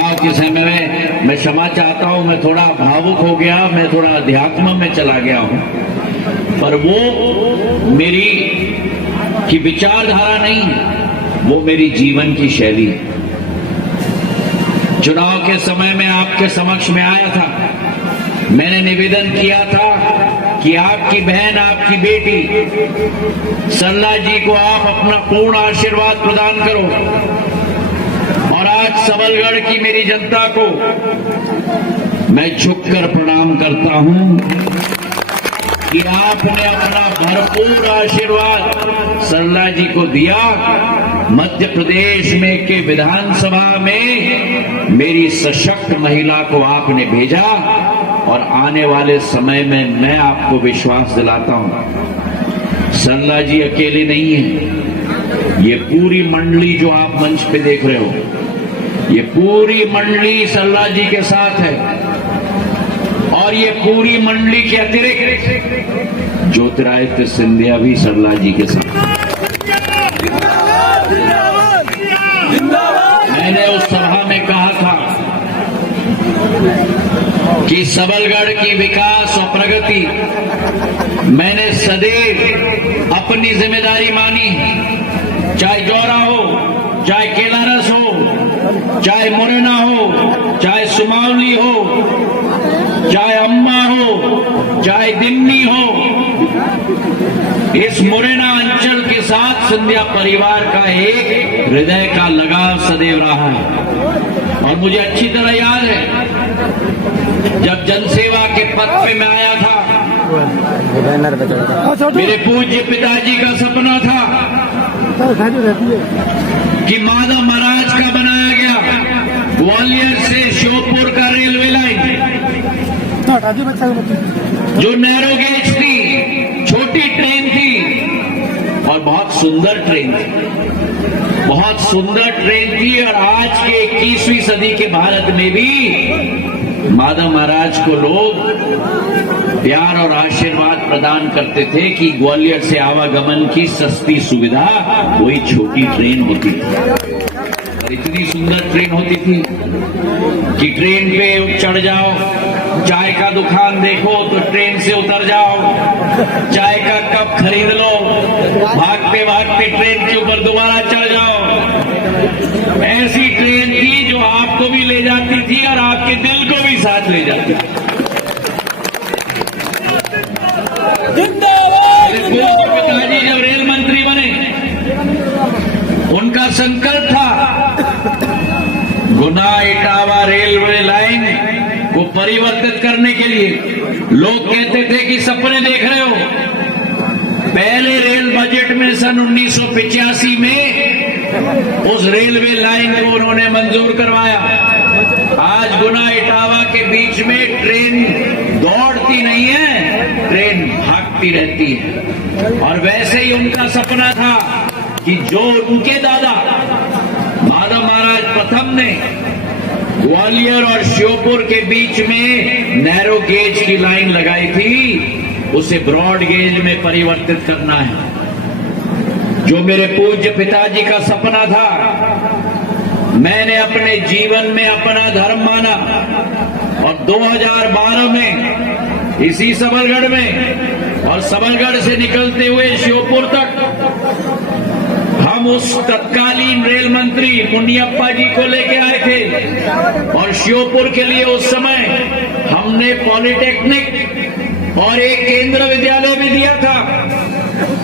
चुनाव के समय में मैं क्षमा चाहता हूं, मैं थोड़ा भावुक हो गया, मैं थोड़ा अध्यात्म में चला गया हूं, पर वो मेरी की विचारधारा नहीं, वो मेरी जीवन की शैली है। चुनाव के समय में आपके समक्ष में आया था, मैंने निवेदन किया था कि आपकी बहन, आपकी बेटी सरला जी को आप अपना पूर्ण आशीर्वाद प्रदान करो। और आज सबलगढ़ की मेरी जनता को मैं झुककर प्रणाम करता हूं कि आपने अपना भरपूर आशीर्वाद सरला जी को दिया। मध्य प्रदेश में के विधानसभा में मेरी सशक्त महिला को आपने भेजा और आने वाले समय में मैं आपको विश्वास दिलाता हूं, सरला जी अकेले नहीं है। ये पूरी मंडली जो आप मंच पे देख रहे हो, ये पूरी मंडली सरला जी के साथ है। और ये पूरी मंडली के अतिरिक्त ज्योतिरादित्य सिंधिया भी सरला जी के साथ। मैंने उस सभा में कहा था कि सबलगढ़ की विकास और प्रगति मैंने सदैव अपनी जिम्मेदारी मानी, चाहे जौरा हो, चाहे केलारस हो, चाहे मुरैना हो, चाहे सुमावली हो, चाहे अम्बा हो, चाहे दिन्नी हो। इस मुरैना अंचल के साथ सिंधिया परिवार का एक हृदय का लगाव सदैव रहा है। और मुझे अच्छी तरह याद है जब जनसेवा के पद पे मैं आया था, मेरे पूज्य पिताजी का सपना था कि माधव महाराज का बनाया गया ग्वालियर से श्योपुर का रेलवे लाइन, जो नैरो गेज थी, छोटी ट्रेन थी और बहुत सुंदर ट्रेन थी, बहुत सुंदर ट्रेन थी। और आज के 21वीं सदी के भारत में भी माधव महाराज को लोग प्यार और आशीर्वाद प्रदान करते थे कि ग्वालियर से आवागमन की सस्ती सुविधा वही छोटी ट्रेन होती थी। इतनी सुंदर ट्रेन होती थी कि ट्रेन पे चढ़ जाओ, चाय का दुकान देखो तो ट्रेन से उतर जाओ, चाय का कप खरीद लो, भागते भागते ट्रेन के ऊपर दोबारा चढ़ जाओ। ऐसी ट्रेन थी जो आपको भी ले जाती थी और आपके दिल को भी साथ ले जाती थी। पिताजी जब रेल मंत्री बने, उनका संकल्प था गुना इटावा रेलवे लाइन को परिवर्तित करने के लिए। लोग कहते थे कि सपने देख रहे हो। पहले रेल बजट में सन 1985 में उस रेलवे लाइन को उन्होंने मंजूर करवाया। आज गुना इटावा के बीच में ट्रेन दौड़ती नहीं है, ट्रेन भागती रहती है। और वैसे ही उनका सपना था कि जो उनके दादा माधव महाराज प्रथम ने ग्वालियर और श्योपुर के बीच में नैरो गेज की लाइन लगाई थी, उसे ब्रॉड गेज में परिवर्तित करना है। जो मेरे पूज्य पिताजी का सपना था, मैंने अपने जीवन में अपना धर्म माना। और 2012 में इसी सबलगढ़ में और सबलगढ़ से निकलते हुए श्योपुर तक हम उस तत्कालीन रेल मंत्री मुनियप्पा जी को लेके आए थे। और श्योपुर के लिए उस समय हमने पॉलिटेक्निक और एक केंद्र विद्यालय भी दिया था।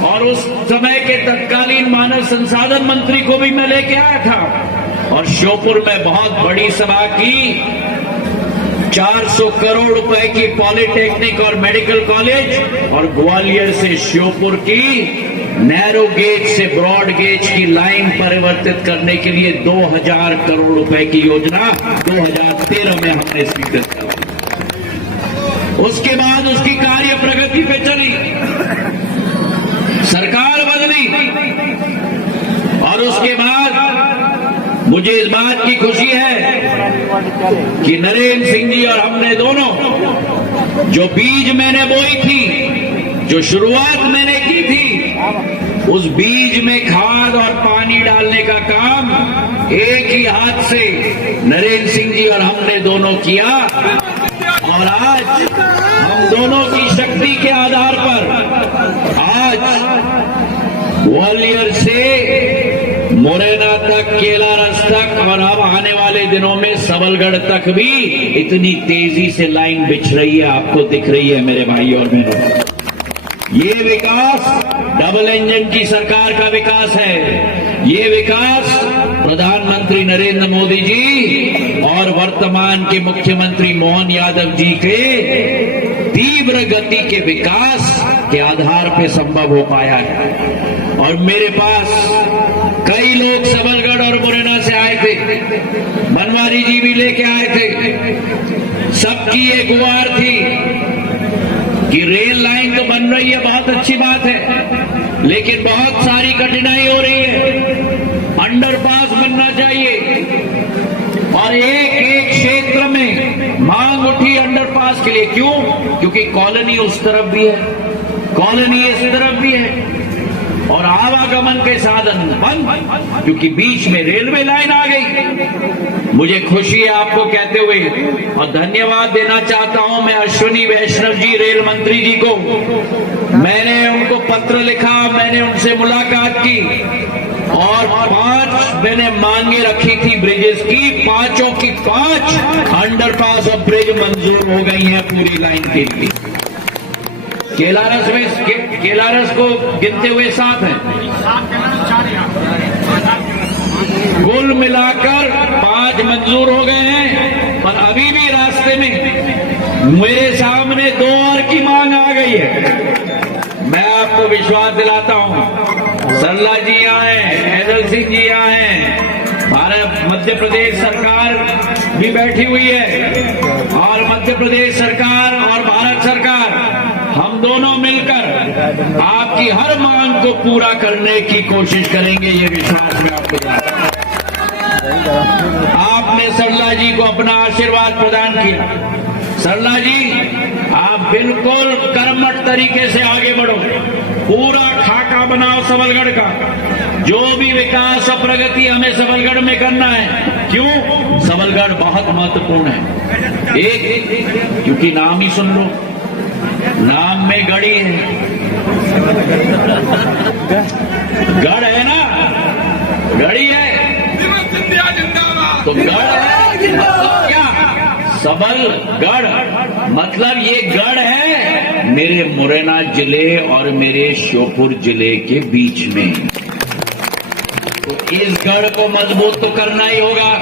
और उस समय के तत्कालीन मानव संसाधन मंत्री को भी मैं लेके आया था। और श्योपुर में बहुत बड़ी सभा की, 400 करोड़ रुपए की पॉलिटेक्निक और मेडिकल कॉलेज, और ग्वालियर से श्योपुर की नैरो गेज से ब्रॉड गेज की लाइन परिवर्तित करने के लिए 2000 करोड़ रुपए की योजना 2013 में हमने स्वीकृत की। उसके बाद उसकी कार्य प्रगति पे चली, सरकार बदली। और उसके बाद मुझे इस बात की खुशी है कि नरेंद्र सिंह जी और हमने दोनों जो बीज मैंने बोई थी, जो शुरुआत मैंने की थी, उस बीज में खाद और पानी डालने का काम एक ही हाथ से नरेंद्र सिंह जी और हमने दोनों किया, और आज हम दोनों की शक्ति के आधार पर आज ग्वालियर से मुरैना तक, केलारस तक और अब आने वाले दिनों में सबलगढ़ तक भी इतनी तेजी से लाइन बिछ रही है, आपको दिख रही है मेरे भाई और बहनों। ये विकास डबल इंजन की सरकार का विकास है। ये विकास प्रधानमंत्री नरेंद्र मोदी जी और वर्तमान के मुख्यमंत्री मोहन यादव जी के तीव्र गति के विकास के आधार पर संभव हो पाया है। और मेरे पास कई लोग सबलगढ़ और मुरैना से आए थे, बनवारी जी भी लेके आए थे। सबकी ये गुहार थी कि रेल लाइन तो बन रही है, बहुत अच्छी बात है, लेकिन बहुत सारी कठिनाई हो रही है। अंडरपास बनना चाहिए, और एक एक क्षेत्र में मांग उठी अंडरपास के लिए। क्यों? क्योंकि कॉलोनी उस तरफ भी है, कॉलोनी इस तरफ भी है, और आवागमन के साधन बंद, क्योंकि बीच में रेलवे लाइन आ गई। मुझे खुशी है आपको कहते हुए, और धन्यवाद देना चाहता हूं मैं अश्विनी वैष्णव जी, रेल मंत्री जी को। मैंने उनको पत्र लिखा, मैंने उनसे मुलाकात की, और 5 मैंने मांगे रखी थी ब्रिजेस की, 5 की 5 अंडरपास और ब्रिज मंजूर हो गई हैं पूरी लाइन के लिए। केलारस को गिनते हुए 7 हैं, कुल मिलाकर 5 मंजूर हो गए हैं, पर अभी भी रास्ते में मेरे सामने 2 और की मांग आ गई है। मैं आपको विश्वास दिलाता हूं, सरला जी आए, एदल सिंह जी आए, भारत मध्य प्रदेश सरकार भी बैठी हुई है, और मध्य प्रदेश सरकार और भारत सरकार हम दोनों मिलकर आपकी हर मांग को पूरा करने की कोशिश करेंगे, ये विश्वास मैं आपको दिलाता हूं। आपने सरला जी को अपना आशीर्वाद प्रदान किया। सरला जी, आप बिल्कुल कर्मठ तरीके से आगे बढ़ो, पूरा खाका बनाओ सबलगढ़ का। जो भी विकास और प्रगति हमें सबलगढ़ में करना है। क्यों? सबलगढ़ बहुत महत्वपूर्ण है। एक, क्योंकि नाम ही सुन लो, नाम में गढ़ी है, गढ़ है ना, गढ़ी है तो गढ़ है, मतलब क्या? सबलगढ़ मतलब ये गढ़ है मेरे मुरैना जिले और मेरे श्योपुर जिले के बीच में। तो इस गढ़ को मजबूत तो करना ही होगा,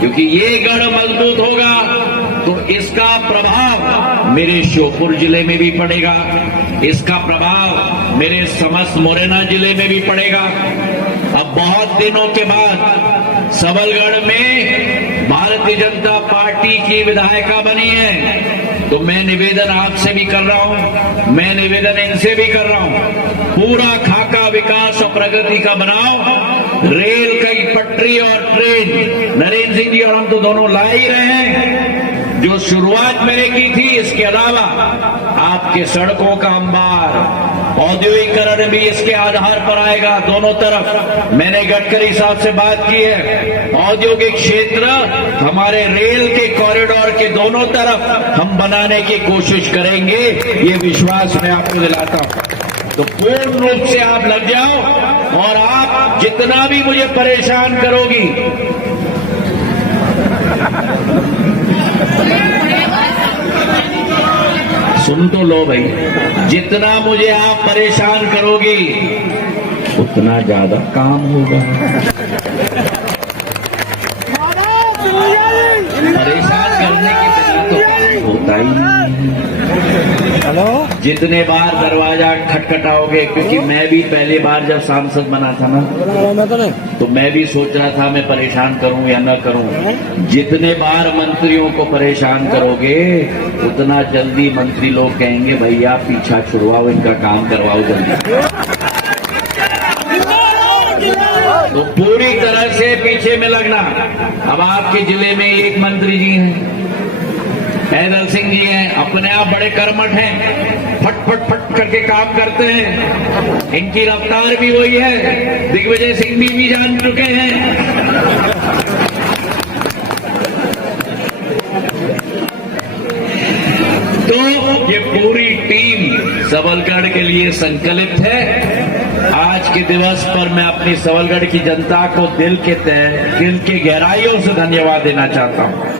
क्योंकि ये गढ़ मजबूत होगा तो इसका प्रभाव मेरे श्योपुर जिले में भी पड़ेगा, इसका प्रभाव मेरे समस्त मुरैना जिले में भी पड़ेगा। अब बहुत दिनों के बाद सबलगढ़ में भारतीय जनता पार्टी की विधायिका बनी है, तो मैं निवेदन आपसे भी कर रहा हूं, मैं निवेदन इनसे भी कर रहा हूं, पूरा खाका विकास और प्रगति का बनाओ। रेल की पटरी और ट्रेन नरेंद्र सिंह जी और हम तो दोनों ला ही रहे हैं, जो शुरुआत मैंने की थी। इसके अलावा आपके सड़कों का अंबार, औद्योगिकरण भी इसके आधार पर आएगा दोनों तरफ। मैंने गडकरी साहब से बात की है, औद्योगिक क्षेत्र हमारे रेल के कॉरिडोर के दोनों तरफ हम बनाने की कोशिश करेंगे, ये विश्वास मैं आपको दिलाता हूं। तो पूर्ण रूप से आप लग जाओ, और आप जितना भी मुझे परेशान करोगी, सुन तो लो भाई, जितना मुझे आप परेशान करोगी उतना ज्यादा काम होगा। परेशान करने के बिना तो काम होता ही नहीं। हेलो, जितने बार दरवाजा खटखटाओगे, क्योंकि मैं भी पहली बार जब सांसद बना था ना, तो मैं भी सोच रहा था मैं परेशान करूं या न करूं। जितने बार मंत्रियों को परेशान करोगे उतना जल्दी मंत्री लोग कहेंगे भैया पीछा छुड़वाओ, इनका काम करवाओ जल्दी। तो पूरी तरह से पीछे में लगना। अब आपके जिले में एक मंत्री जी हैं, ऐदल सिंह जी हैं, अपने आप बड़े कर्मठ हैं, फट फट फट करके काम करते हैं। इनकी रफ्तार भी वही है, दिग्विजय सिंह भी जान चुके हैं। तो ये पूरी टीम सबलगढ़ के लिए संकल्पित है। आज के दिवस पर मैं अपनी सबलगढ़ की जनता को दिल के गहराइयों से धन्यवाद देना चाहता हूं।